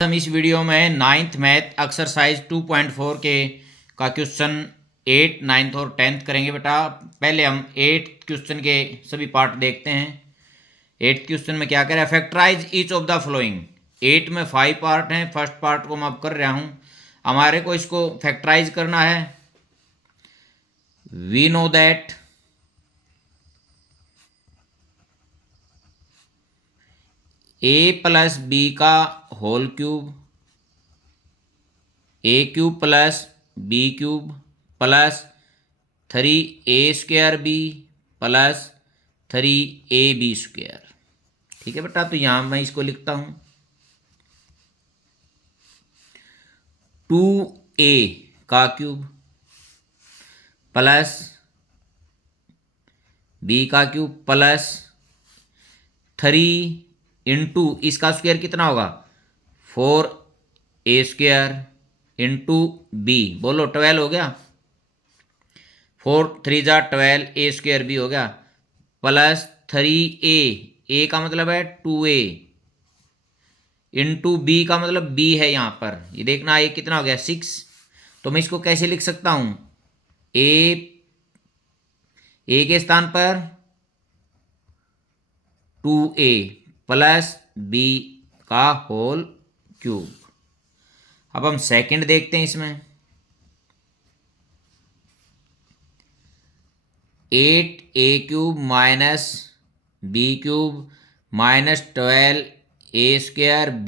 हम इस वीडियो में नाइन्थ मैथ एक्सरसाइज 2.4 के का क्वेश्चन 8, 9th और 10th करेंगे बेटा। पहले हम 8th क्वेश्चन के सभी पार्ट देखते हैं। 8th क्वेश्चन में क्या करें, factorise each of the following. 8 में 5 पार्ट हैं, फर्स्ट पार्ट को मैं अब कर रहा हूँ। हमारे को इसको फैक्टराइज करना है। We know that a plus b का whole cube, a cube plus b cube plus 3a² b plus 3ab²। ठीक है बेटा, तो यहां मैं इसको लिखता हूं 2a का क्यूब प्लस बी का क्यूब प्लस 3 इंटू इसका स्क्वायर कितना होगा 4a² इंटू बी, बोलो 12 हो गया। 4 3 जा 12, a² भी हो गया प्लस 3a का मतलब है 2a इंटू बी का मतलब b है यहाँ पर, ये देखना ये कितना हो गया 6। तो मैं इसको कैसे लिख सकता हूँ, a के स्थान पर 2a प्लस b का होल क्यूब। अब हम सेकंड देखते हैं इसमें 8a³ minus b³ minus 12a² b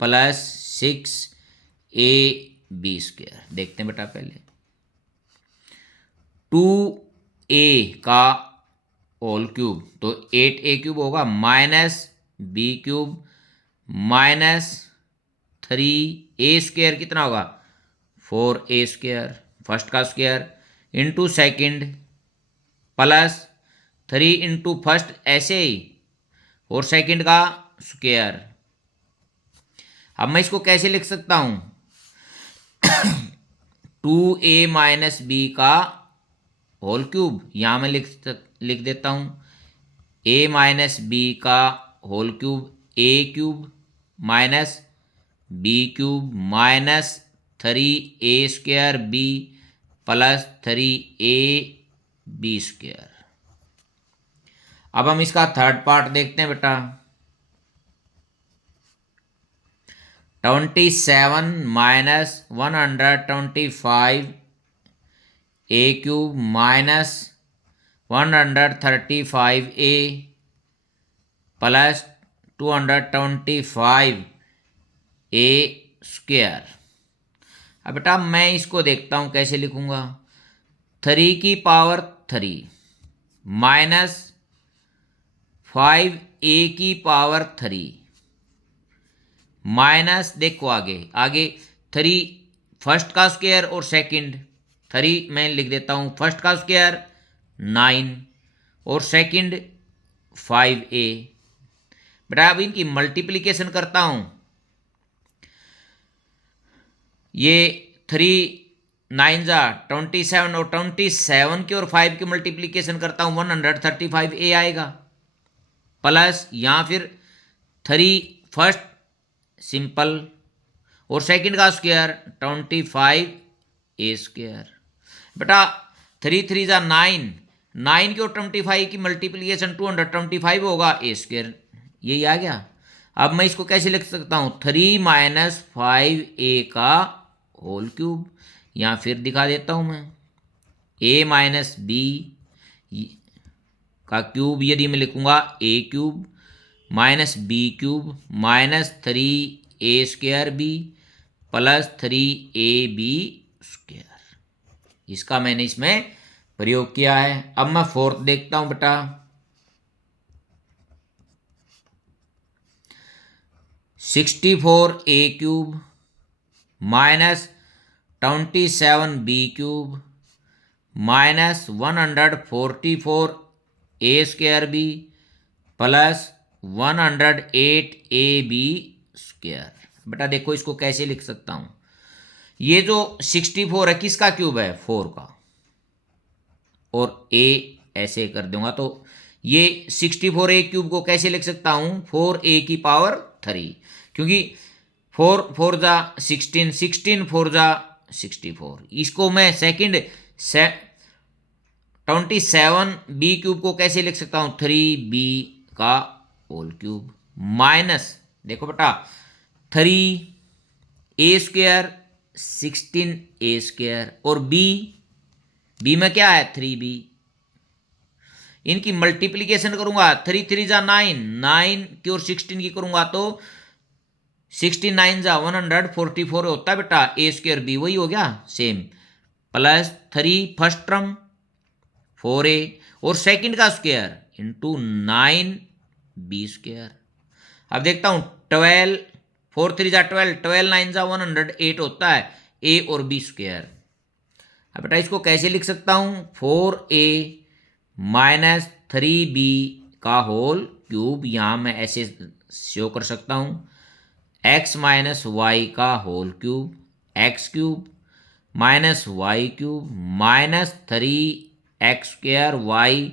plus 6ab²। देखते हैं बेटा पहले 2a का होल क्यूब तो 8a³ होगा माइनस b³ माइनस 3a² कितना होगा 4a², फर्स्ट का square into second plus 3 into first ऐसे ही और सेकंड का स्क्वायर। अब मैं इसको कैसे लिख सकता हूं 2a माइनस बी का होल क्यूब, यहां मैं लिख देता हूं a माइनस बी का whole cube a³ minus b³ minus 3a² b plus 3ab²। अब हम इसका थर्ड पार्ट देखते हैं बेटा 27 minus 125 a³ minus 135a plus 225 a²। अब बेटा मैं इसको देखता हूं कैसे लिखूंगा 3 की पावर 3 माइनस 5a की पावर 3 माइनस, देखो आगे आगे 3 फर्स्ट का स्क्वायर और सेकंड 3 मैं लिख देता हूं फर्स्ट का स्क्वायर 9 और सेकंड 5a। बेटा अब इनकी मल्टीप्लिकेशन करता हूं, ये 3 9 जा 27 और 27 के और 5 के मल्टीप्लिकेशन करता हूं 135a आएगा प्लस यहाँ फिर 3 फर्स्ट सिंपल और सेकंड का स्क्वायर 25a²। बेटा 3 3 जा 9 9 के और 25 की मल्टीप्लिकेशन 225 होगा a², यही आ गया। अब मैं इसको कैसे लिख सकता हूँ 3 माइनस 5a का होल क्यूब, यहाँ फिर दिखा देता हूँ मैं a माइनस बी का क्यूब यदि मैं लिखूंगा a³ minus b³ minus 3a² b plus 3ab²। इसका मैंने इसमें प्रयोग किया है। अब मैं फोर्थ देखता हूं बेटा 64a³ minus 27b³ minus 144a² b plus 108ab²। बेटा देखो इसको कैसे लिख सकता हूं, ये जो 64 है किसका क्यूब है 4 का, और a ऐसे कर दूंगा तो ये 64a³ को कैसे लिख सकता हूं 4a की पावर 3, क्योंकि 4 4 जा 16, 16 4 जा 64। इसको मैं सेकंड 27 बी क्यूब को कैसे लिख सकता हूँ, 3b का होल क्यूब माइनस, देखो बेटा 3a² 16a² और बी में क्या है 3b। इनकी मल्टीप्लीकेशन करूंगा, 3 3 जा 9, 9 की और 16 की करूंगा तो 69 जा 144 होता है बेटा, a² b वही हो गया same, plus 3 first term 4a और सेकंड का स्क्वायर इंटू 9b²। अब देखता हूं 12, 4 3 जा 12, 12 9 जा 108 होता है a और b²। अब बेटा इसको कैसे लिख सकता हूं, 4a माइनस 3b का होल क्यूब, यहां मैं ऐसे शो कर सकता हूं, x माइनस वाई का whole cube, x³ minus y³ minus 3x² y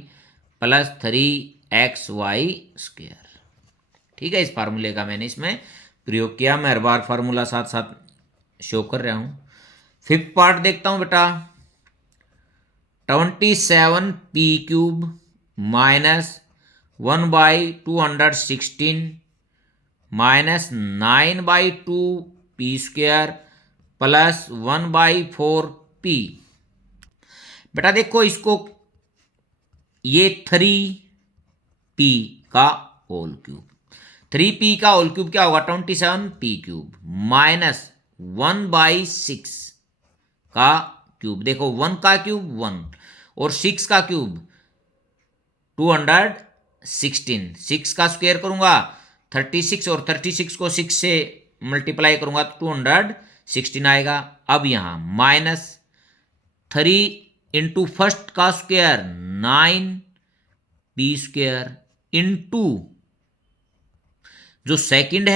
plus 3xy²। ठीक है, इस फार्मूले का मैंने इसमें प्रयोग किया, मैं हर बार फार्मूला साथ साथ शो कर रहा हूं। फिफ्थ पार्ट देखता हूं बेटा, 27p³ minus 1/216 minus 9/2p² plus 1/4p। बेटा देखो इसको, ये 3p का होल क्यूब, 3p का होल क्यूब क्या होगा 27p³ माइनस 1/6 का क्यूब, देखो 1 का क्यूब 1 और 6 का क्यूब 216, 6 का स्क्वायर करूंगा 36 और 36 को 6 से मल्टीप्लाई करूंगा तो 216 आएगा। अब यहां माइनस 3 इंटू फर्स्ट का स्क्वायर 9p² इंटू जो सेकंड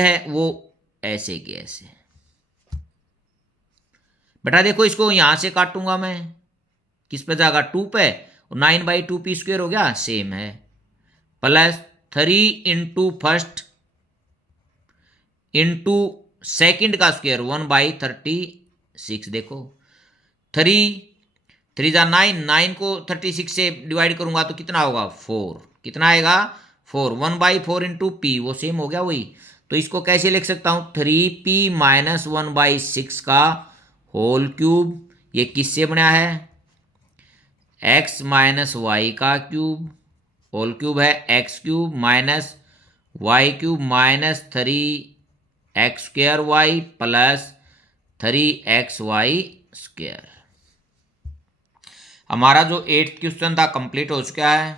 है वो ऐसे के ऐसे। बेटा देखो इसको यहां से काटूंगा मैं, किस पे जाएगा 2 पे, और 9/2p² हो गया सेम है, plus 3 into first into second का स्क्वायर 1/36। देखो 3 3 जा 9, 9 को 36 से डिवाइड करूंगा तो कितना होगा 4, कितना आएगा 4, 1/4 इंटू p वो सेम हो गया वही। तो इसको कैसे लिख सकता हूं, 3p माइनस 1/6 का होल क्यूब, ये किससे बना है, x माइनस वाई का क्यूब, होल क्यूब है x³ minus y³ minus 3x² plus 3xy²। हमारा जो 8th क्वेश्चन था कंप्लीट हो चुका है।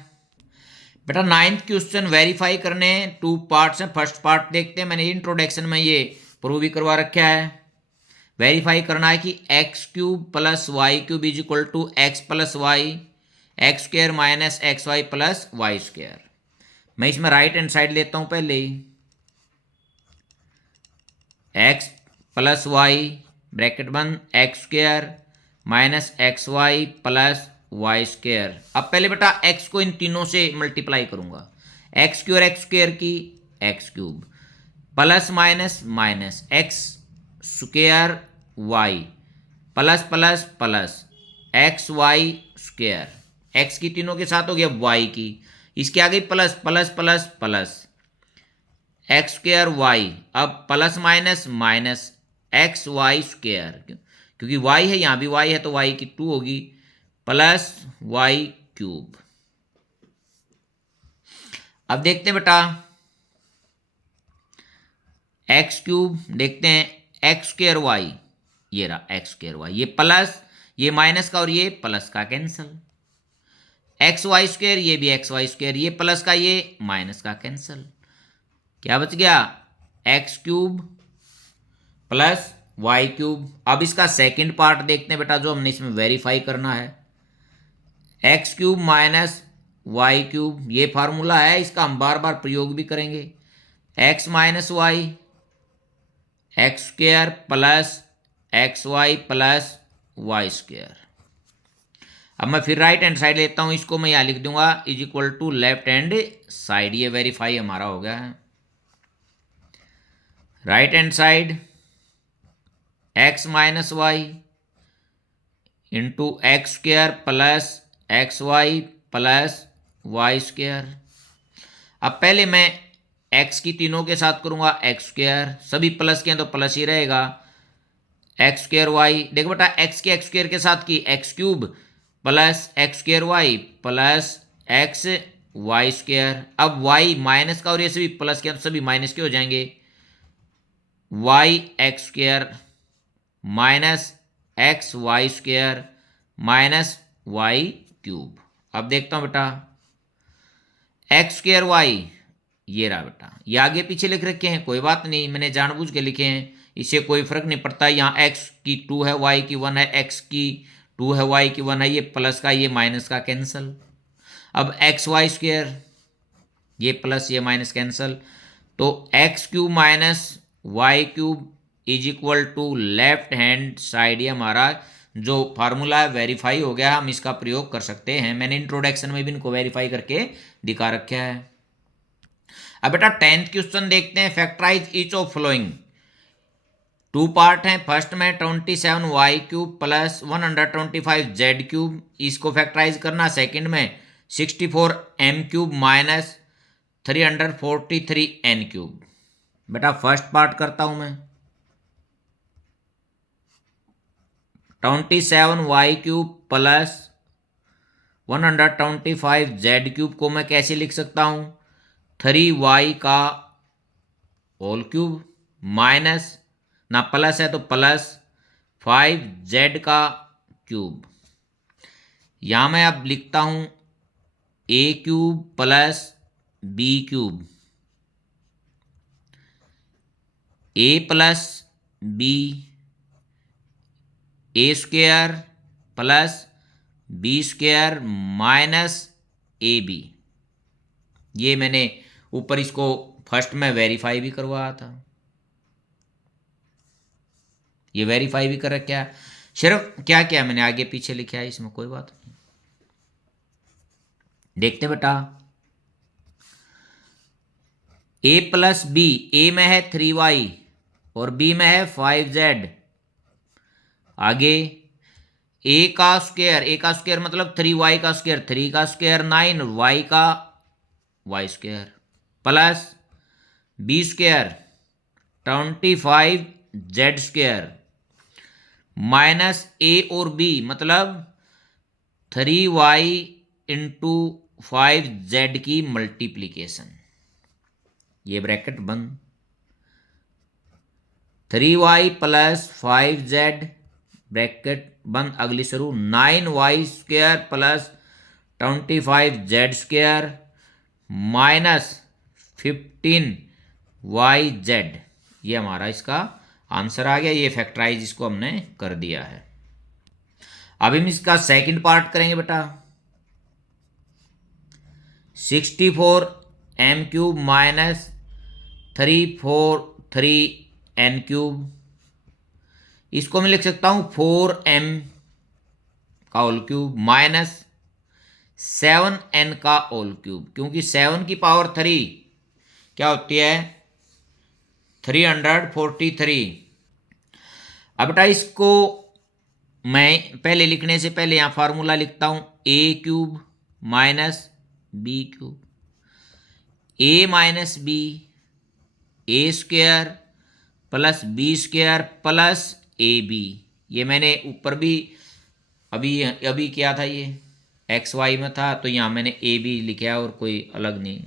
बेटा 9th क्वेश्चन वेरीफाई करने 2 पार्ट्स हैं, फर्स्ट पार्ट देखते हैं, मैंने इंट्रोडक्शन में ये प्रूव भी करवा रखा है। वेरीफाई करना है कि x³ plus y³ is equal to x plus y, x² minus xy plus y²। मैं इसमें राइट हैंड साइड लेता हूं पहले ही, x प्लस वाई ब्रैकेट बंद x² minus xy plus y²। अब पहले बेटा x को इन तीनों से मल्टीप्लाई करूंगा, x और x² की x³ plus minus minus x² y plus plus plus xy², x की तीनों के साथ हो गया y की, इसके आगे plus plus plus plus x² y, अब प्लस माइनस माइनस xy², क्योंकि y है यहां भी y है तो y की 2 होगी, प्लस y³। अब देखते हैं बेटा x³ देखते हैं, x² y, ये रहा x² y, ये प्लस ये माइनस का और ये प्लस का कैंसल, xy², ये भी xy², ये प्लस का ये माइनस का कैंसल, क्या बच गया x³ प्लस y³। अब इसका सेकंड पार्ट देखते हैं बेटा, जो हमने इसमें वेरीफाई करना है, x³ माइनस y³, ये फार्मूला है, इसका हम बार बार प्रयोग भी करेंगे, x minus y x² plus xy plus y²। अब मैं फिर राइट हैंड साइड लेता हूं, इसको मैं यहां लिख दूंगा is equal to left hand side, ये वेरीफाई हमारा हो गया है। Right hand side x minus y into x square plus x y plus y square. अब पहले मैं एक्स की तीनों के साथ करूंगा एक्स स्क्वेयर, सभी प्लस के हैं तो प्लस ही रहेगा, एक्स स्क्वेयर वाई, देखो बेटा एक्स स्क्वेयर के साथ की x cube plus x square y plus x y square. अब वाई माइनस का और ये सभी प्लस के हैं तो सभी माइनस के हो जाएंगे, y x square minus x y square minus y cube. अब देखता हूं बेटा एक्स स्क्वेयर वाई, ये रहा बेटा, ये आगे पीछे लिख रखे हैं, कोई बात नहीं, मैंने जानबूझ के लिखे हैं, इससे कोई फर्क नहीं पड़ता। यहाँ एक्स की 2 है, वाई की 1 है, एक्स की 2 है, वाई की 1 है, ये प्लस का ये माइनस का कैंसल। अब एक्स वाई स्क्वेयर, ये प्लस ये माइनस कैंसल, तो x cube minus y cube is equal to left hand side, ये हमारा जो फार्मूला है वेरीफाई हो गया, हम इसका प्रयोग कर सकते हैं। मैंने इंट्रोडक्शन में भी इनको वेरीफाई करके दिखा रखा है। अब बेटा 10th क्वेश्चन देखते हैं, factorise each of following. 2 part हैं, फर्स्ट में 27 y cube plus 125 z cube, इसको फैक्टराइज करना। सेकंड में 64 m cube minus 343 n cube. बेटा फर्स्ट पार्ट करता हूं मैं, 27 y cube plus 125 z cube को मैं कैसे लिख सकता हूं, 3 वाई का होल क्यूब माइनस, ना प्लस है तो प्लस 5 जेड का क्यूब। यहां मैं अब लिखता हूं a cube plus b cube, a plus b, a square plus b square minus a b. ये मैंने ऊपर इसको फर्स्ट में वेरीफाई भी करवाया था, ये वेरीफाई भी कर रखा है। सिर्फ क्या क्या मैंने आगे पीछे लिखा है, इसमें कोई बात नहीं। देखते बेटा ए प्लस बी, ए में है 3y और बी में है 5z। आगे ए का स्क्वायर मतलब 3y का स्क्वायर, 3 का स्क्वायर 9, y का y square plus b square 25z square minus a और बी मतलब 3y इंटू 5z की मल्टीप्लीकेशन, ये ब्रैकेट बंद, 3y प्लस 5z ब्रैकेट बंद, अगली शुरू 9y square plus 25z square minus 15yz, ये हमारा इसका आंसर आ गया। ये फैक्टराइज इसको हमने कर दिया है। अब हम इसका सेकंड पार्ट करेंगे बेटा, 64 m cube minus 343 n cube, इसको मैं लिख सकता हूं 4m का होल क्यूब माइनस 7n का होल क्यूब, क्योंकि 7 की पावर 3 क्या होती है 343। अब बेटा इसको मैं पहले लिखने से पहले यहां फार्मूला लिखता हूं, a cube minus b cube, a minus b, a square plus b square plus a b. ये मैंने ऊपर भी अभी किया था, ये एक्स वाई में था तो यहाँ मैंने ए बी लिखा और कोई अलग नहीं।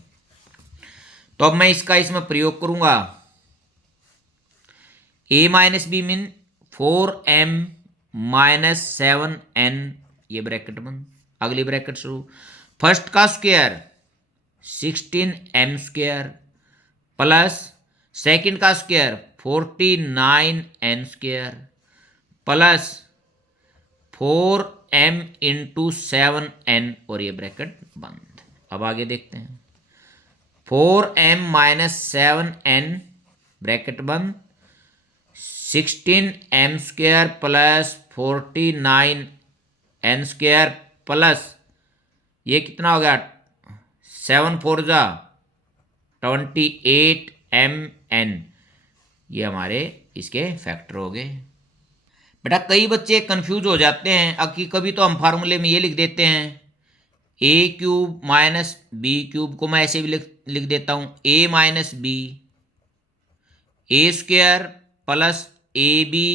तो अब मैं इसका इसमें प्रयोग करूंगा, a minus b mean 4m minus 7n, ये ब्रैकेट बंद, अगली ब्रैकेट शुरू, फर्स्ट का square 16m square plus second का square 49n square plus 4m into 7n और ये ब्रैकेट बंद। अब आगे देखते हैं, 4m माइनस 7n ब्रैकेट बंद, 16m square plus 49n square plus ये कितना हो गया 7 4 जा 28mn ये हमारे इसके फैक्टर हो गए। बेटा कई बच्चे कंफ्यूज हो जाते हैं, अब कि कभी तो हम फार्मूले में ये लिख देते हैं a cube minus b cube को मैं ऐसे भी लिख देता हूँ a minus b a square plus a b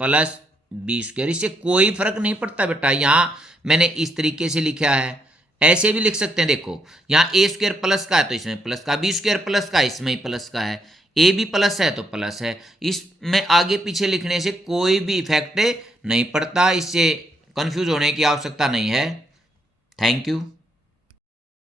plus b square. इससे कोई फर्क नहीं पड़ता बेटा, यहाँ मैंने इस तरीके से लिखा है, ऐसे भी लिख सकते हैं। देखो यहाँ ए स्क्वायर प्लस का है तो इसमें प्लस का, बी स्क्वायर प्लस का इसमें ही प्लस का है, ए भी प्लस है तो प्लस है। इसमें आगे पीछे लिखने से कोई भी इफेक्ट नहीं पड़ता, इससे कंफ्यूज होने की आवश्यकता नहीं है। Thank you.